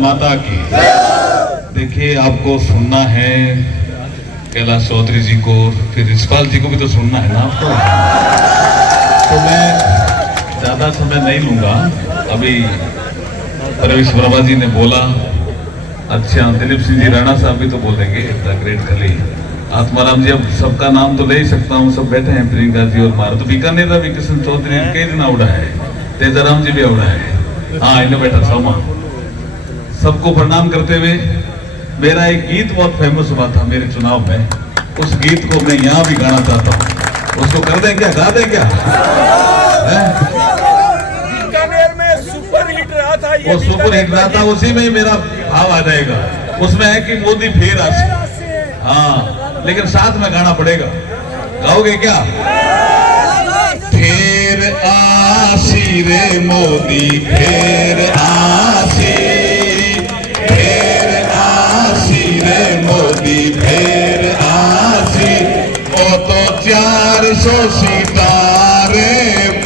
माता की। देखिए, आपको सुनना है कैलाश चौधरी जी को, फिर रिचपाल जी को भी तो सुनना है ना आपको। तो मैं ज्यादा समय नहीं लूंगा। अभी प्रवेश वर्मा जी ने बोला, अच्छा दिलीप सिंह जी राणा साहब भी तो बोलेंगे, द ग्रेट खली आत्माराम जी। अब सबका नाम तो ले ही सकता हूँ, सब बैठे हैं, प्रियंका जी और मारा तो बीकानेर रवि किशन चौधरी कई दिन उड़ा है, तेजाराम जी भी उड़ा है, हाँ इन्हें बैठा सौमा। सबको प्रणाम करते हुए, मेरा एक गीत बहुत फेमस हुआ था मेरे चुनाव में, उस गीत को मैं यहाँ भी गाना चाहता हूँ। उसको कर दें क्या, गा दें क्या? बीकानेर में सुपर हिट रहा था, वो सुपर हिट रहा था, उसी में ही मेरा भाव आ जाएगा। उसमें है कि मोदी फिर आसे, हाँ लेकिन साथ में गाना पड़ेगा। गाओगे क्या? फिर आसी रे मोदी फिर आसी, फिर आसी रे मोदी फिर आसी, ओ तो 400 सितारे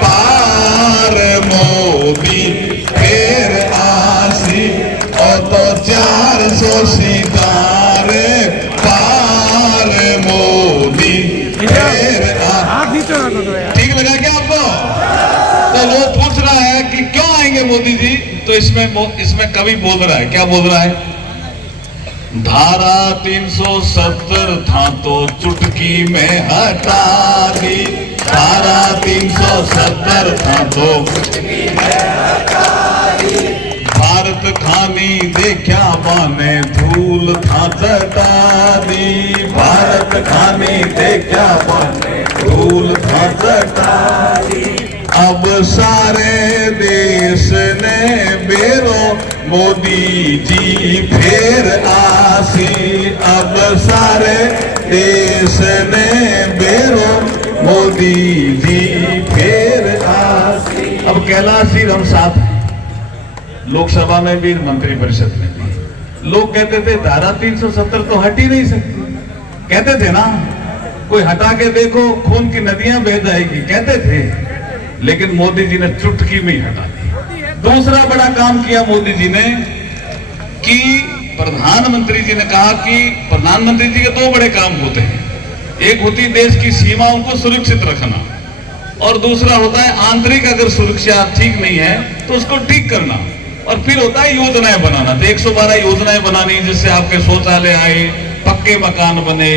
पार मोदी फिर आसी, ओ तो 400 सितारे पार मोदी फिर आसी। ठीक लगा क्या आपको? तो लोग पूछ रहा है कि क्यों आएंगे मोदी जी, तो इसमें कवि बोल रहा है, क्या बोल रहा है? धारा 370 था तो चुटकी में हटा दी, धारा 370 था तो चुटकी में हटा दी, भारत खानी देखा पाने धूल था चटा दी, भारत खानी देखा पाने धूल था चटा दी। अब सारे देश ने बेरो मोदी जी फिर आसी, अब सारे देश ने बेरो मोदी जी फिर आसी। अब कैलाश जी हम साथ हैं, लोकसभा में भी मंत्री परिषद में भी। लोग कहते थे धारा 370 तो हट ही नहीं सकती, कहते थे ना, कोई हटा के देखो खून की नदियां बह जाएगी, कहते थे, लेकिन मोदी जी ने चुटकी में ही हटा दी। दूसरा बड़ा काम किया मोदी जी ने कि प्रधानमंत्री जी ने कहा कि प्रधानमंत्री जी के 2 बड़े काम होते हैं, एक होती देश की सीमाओं को सुरक्षित रखना, और दूसरा होता है आंतरिक अगर सुरक्षा ठीक नहीं है तो उसको ठीक करना, और फिर होता है योजनाएं बनाना। तो 112 योजनाएं बनानी जिससे आपके शौचालय आए, पक्के मकान बने,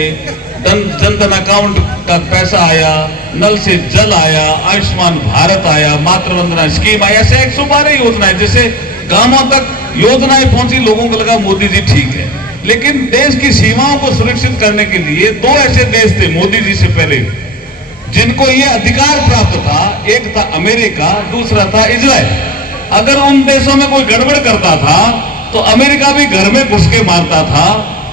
जन धन अकाउंट का पैसा आया, नल से जल आया, आयुष्मान भारत आया, मातृ वंदना स्कीम आई, ऐसे 112 योजनाएं जिससे गांवों तक योजनाएं पहुंची, लोगों को लगा मोदी जी ठीक है। लेकिन देश की सीमाओं को सुरक्षित करने के लिए 2 ऐसे देश थे मोदी जी से पहले जिनको ये अधिकार प्राप्त था, एक था अमेरिका, दूसरा था इजराइल। अगर उन देशों में कोई गड़बड़ करता था तो अमेरिका भी घर में घुस के मारता था,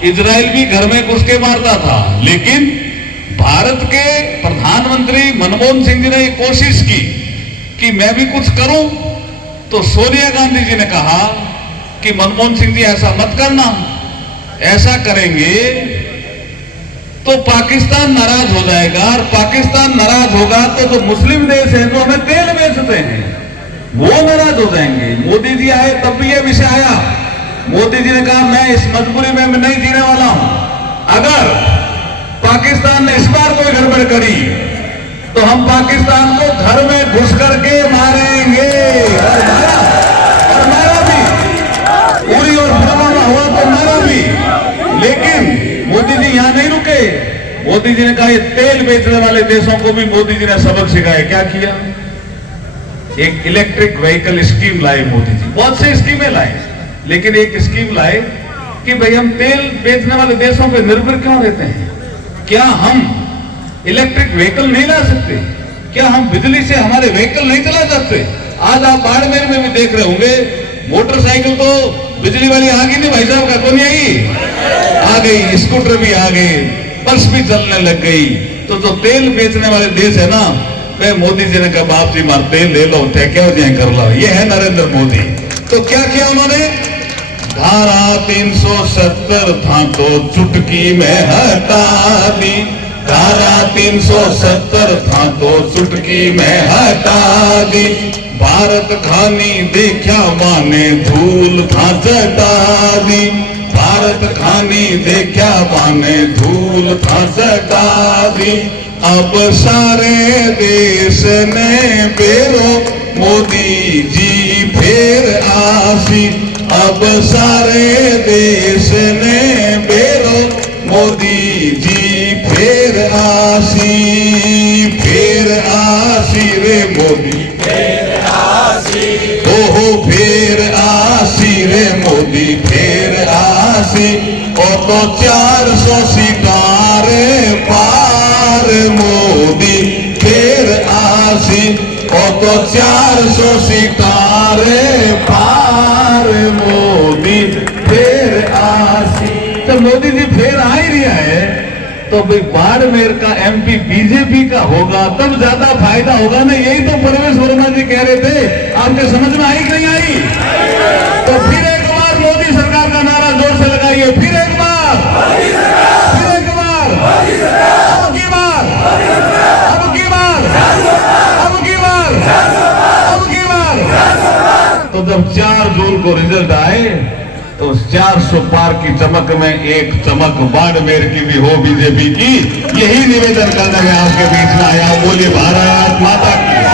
इजराइल भी घर में घुस के मारता था। लेकिन भारत के प्रधानमंत्री मनमोहन सिंह जी ने ये कोशिश की कि मैं भी कुछ करूं, तो सोनिया गांधी जी ने कहा कि मनमोहन सिंह जी ऐसा मत करना, ऐसा करेंगे तो पाकिस्तान नाराज हो जाएगा, और पाकिस्तान नाराज होगा तो जो मुस्लिम देश हैं जो हमें तेल बेचते हैं वो नाराज हो जाएंगे। मोदी जी आए तब भी ये विषय आया, मोदी जी ने कहा मैं इस मजबूरी में मैं नहीं जीने वाला हूं, अगर पाकिस्तान ने इस बार कोई गड़बड़ करी तो हम पाकिस्तान को घर में घुस करके मारेंगे, और मारा भी, उरी और पुलवामा हुआ तो मारा भी। लेकिन मोदी जी यहां नहीं रुके, मोदी जी ने कहा ये तेल बेचने वाले देशों को भी मोदी जी ने सबक सिखाया। क्या किया? एक इलेक्ट्रिक व्हीकल स्कीम लाए मोदी जी, बहुत सी स्कीमें लाए, लेकिन एक स्कीम लाए कि भाई हम तेल बेचने वाले देशों पर निर्भर क्यों रहते हैं, क्या हम इलेक्ट्रिक व्हीकल नहीं ला सकते, क्या हम बिजली से हमारे व्हीकल नहीं चला सकते? आज आप बाड़मेर में भी देख रहे होंगे, मोटरसाइकिल तो बिजली वाली आ गई नहीं भाई साहब, का तो नहीं आई, आ गई, स्कूटर भी आ गए, बस भी चलने लग गई। तो जो तेल बेचने वाले देश है ना, वे मोदी जी ने कहा बाप जी मार तेल ले लो, क्या कर लो, ये है नरेंद्र मोदी। तो क्या किया उन्होंने? धारा 370 था तो चुटकी में हटा दी, धारा 370 था तो चुटकी में हटा दी, भारत खानी देखा बाने धूल था चटा दी, भारत खानी देखा बाने धूल था चटा दी। अब सारे देश ने बेरो मोदी जी फिर आसी, अब सारे देश ने बेरो मोदी जी फिर आसी रे मोदी ओहो फिर आसी रे मोदी फिर आसी। ओ तो 400 सीटार पार मोदी फिर आसी, ओ तो 400 सीटार पार मोदी फिर आसी। तो मोदी जी फिर आ ही रहा है तो भाई बाड़मेर का एमपी बीजेपी का होगा तब ज्यादा फायदा होगा ना, यही तो परवेश वर्मा जी कह रहे थे। आपके समझ में आई कि नहीं आई? तो फिर एक बार मोदी सरकार का नारा जोर से लगाइए, फिर एक बार, फिर एक बार, अब की बार, अब की बार, अब की बार, अब की बार। तो जब 4 जून को रिजल्ट आए तो 400 पार की चमक में एक चमक बाड़मेर की भी हो बीजेपी की, यही निवेदन करने में आपके बीच में आया। बोलिए भारत माता की।